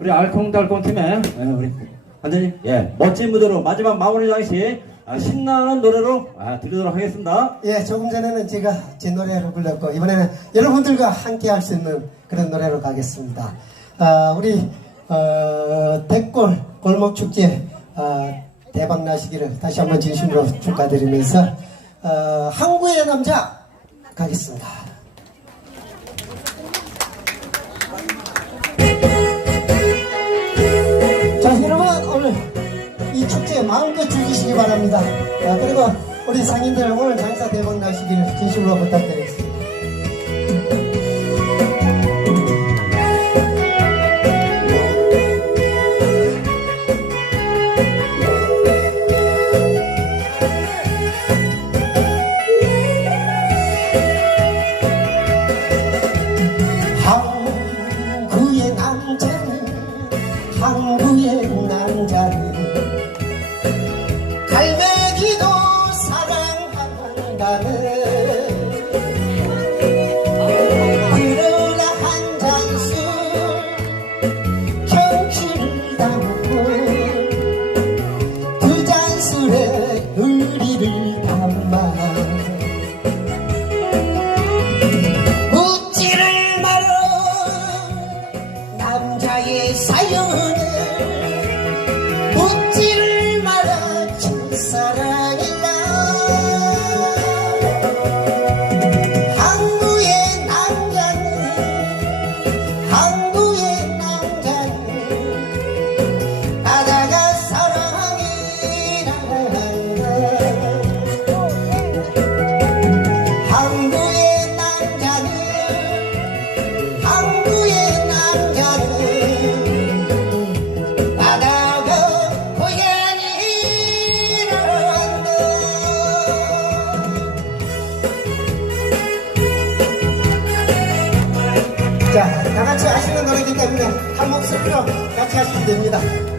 우리 알콩달콩 팀의 예, 우리 관장님 예 멋진 무대로 마지막 마무리 장식 아, 신나는 노래로 아, 드리도록 하겠습니다. 예, 조금 전에는 제가 제 노래를 불렀고 이번에는 여러분들과 함께 할 수 있는 그런 노래로 가겠습니다. 아, 우리 어, 대골 골목 축제 아, 대박 나시기를 다시 한번 진심으로 축하드리면서 어, 항구의 남자 가겠습니다. 이 축제에 마음껏 즐기시기 바랍니다. 자, 그리고 우리 상인들 오늘 장사 대박 나시기를 진심으로 부탁드리겠습니다. 항구의 남자는 항구의 자의 사연 다 같이 하시는 노래이기 때문에 한 목소리로 같이 하시면 됩니다.